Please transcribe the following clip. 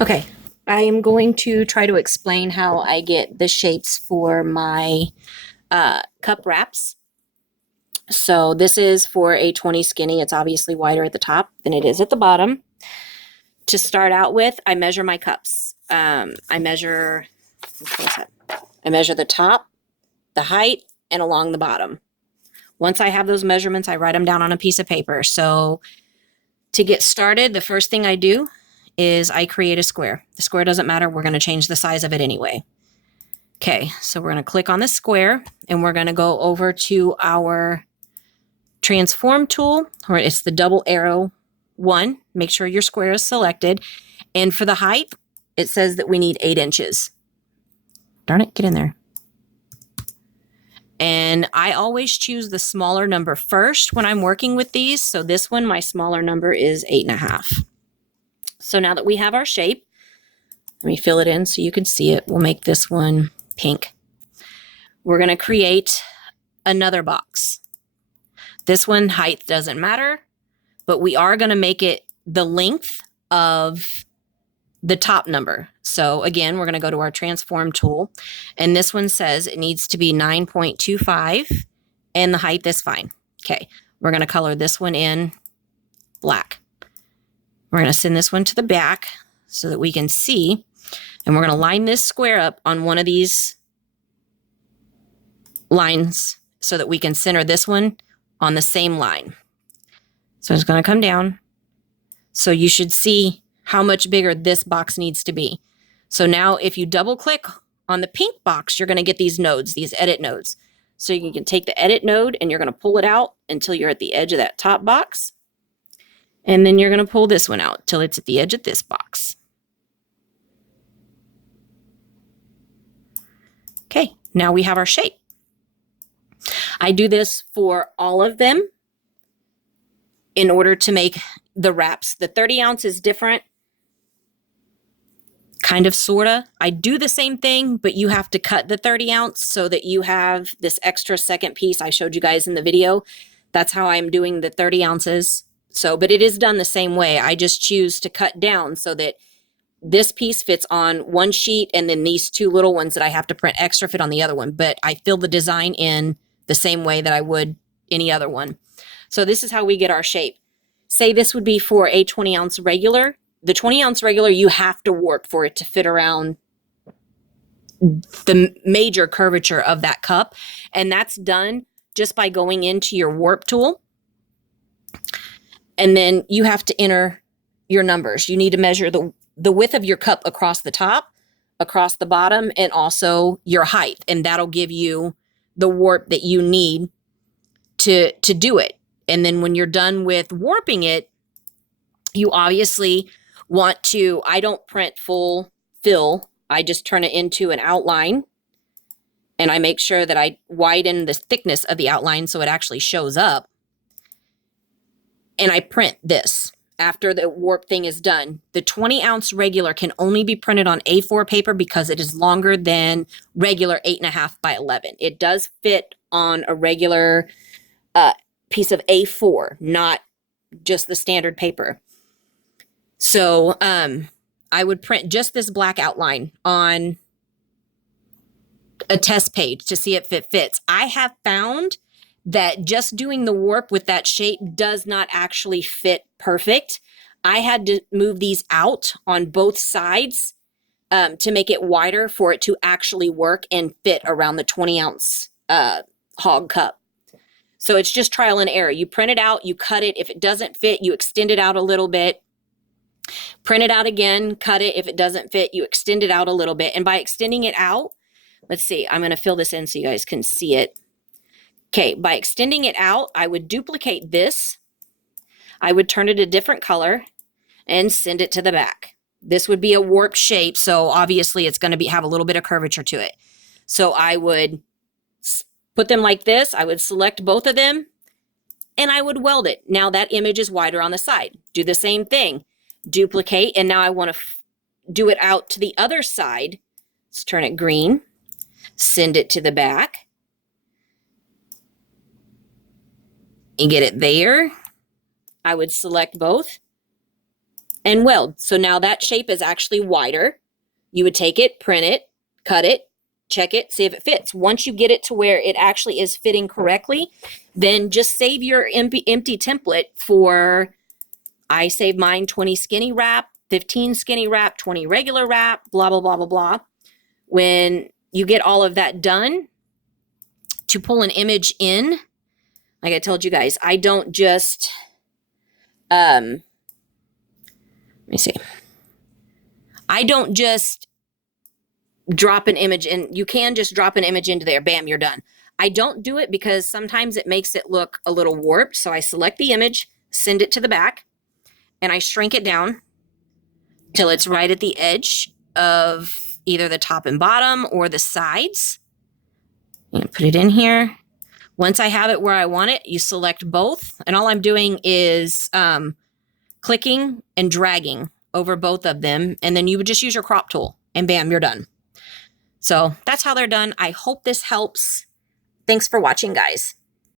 Okay, I am going to try to explain how I get the shapes for my cup wraps. So this is for a 20 skinny. It's obviously wider at the top than it is at the bottom. To start out with, I measure my cups. I measure the top, the height, and along the bottom. Once I have those measurements, I write them down on a piece of paper. So to get started, the first thing I do is I create a square. The square doesn't matter. We're going to change the size of it anyway. Okay, so we're going to click on the square and we're going to go over to our transform tool, or it's the double arrow one. Make sure your square is selected. And for the height, it says that we need 8 inches. Darn it, get in there. And I always choose the smaller number first when I'm working with these. So this one, my smaller number is 8.5. So now that we have our shape, let me fill it in so you can see it. We'll make this one pink. We're going to create another box. This one, height doesn't matter, but we are going to make it the length of the top number. So again, we're going to go to our transform tool, and this one says it needs to be 9.25 and the height is fine. Okay, we're going to color this one in black. We're going to send this one to the back so that we can see, and we're going to line this square up on one of these lines so that we can center this one on the same line. So it's going to come down. So you should see how much bigger this box needs to be. So now if you double click on the pink box, you're going to get these nodes, these edit nodes. So you can take the edit node and you're going to pull it out until you're at the edge of that top box. And then you're going to pull this one out till it's at the edge of this box. Okay, now we have our shape. I do this for all of them in order to make the wraps. The 30 ounce is different, kind of, sorta. I do the same thing, but you have to cut the 30 ounce so that you have this extra second piece I showed you guys in the video. That's how I'm doing the 30 ounces. So, but it is done the same way. I just choose to cut down so that this piece fits on one sheet and then these two little ones that I have to print extra fit on the other one. But I fill the design in the same way that I would any other one. So this is how we get our shape. Say this would be for a 20 ounce regular. The 20 ounce regular, you have to warp for it to fit around the major curvature of that cup. And that's done just by going into your warp tool. And then you have to enter your numbers. You need to measure the width of your cup across the top, across the bottom, and also your height. And that'll give you the warp that you need to do it. And then when you're done with warping it, you obviously want to, I don't print full fill. I just turn it into an outline, and I make sure that I widen the thickness of the outline so it actually shows up. And I print this after the warp thing is done. The 20 ounce regular can only be printed on A4 paper because it is longer than regular 8.5 by 11. It does fit on a regular piece of A4, not just the standard paper. So I would print just this black outline on a test page to see if it fits. I have found that just doing the warp with that shape does not actually fit perfect. I had to move these out on both sides to make it wider for it to actually work and fit around the 20 ounce hog cup. So it's just trial and error. You print it out, you cut it. If it doesn't fit, you extend it out a little bit. Print it out again, cut it. If it doesn't fit, you extend it out a little bit. And by extending it out, let's see, I'm going to fill this in so you guys can see it. Okay, by extending it out, I would duplicate this. I would turn it a different color and send it to the back. This would be a warp shape, so obviously it's going to have a little bit of curvature to it. So I would put them like this. I would select both of them, and I would weld it. Now that image is wider on the side. Do the same thing. Duplicate, and now I want to do it out to the other side. Let's turn it green. Send it to the back. And get it there. I would select both, and weld. So now that shape is actually wider. You would take it, print it, cut it, check it, see if it fits. Once you get it to where it actually is fitting correctly, then just save your empty template for, I save mine 20 skinny wrap, 15 skinny wrap, 20 regular wrap, blah, blah, blah, blah, blah. When you get all of that done, to pull an image in, like I told you guys, I don't just, let me see. I don't just drop an image in. You can just drop an image into there. Bam, you're done. I don't do it because sometimes it makes it look a little warped. So I select the image, send it to the back, and I shrink it down till it's right at the edge of either the top and bottom or the sides. And put it in here. Once I have it where I want it, you select both. And all I'm doing is clicking and dragging over both of them. And then you would just use your crop tool and bam, you're done. So that's how they're done. I hope this helps. Thanks for watching, guys.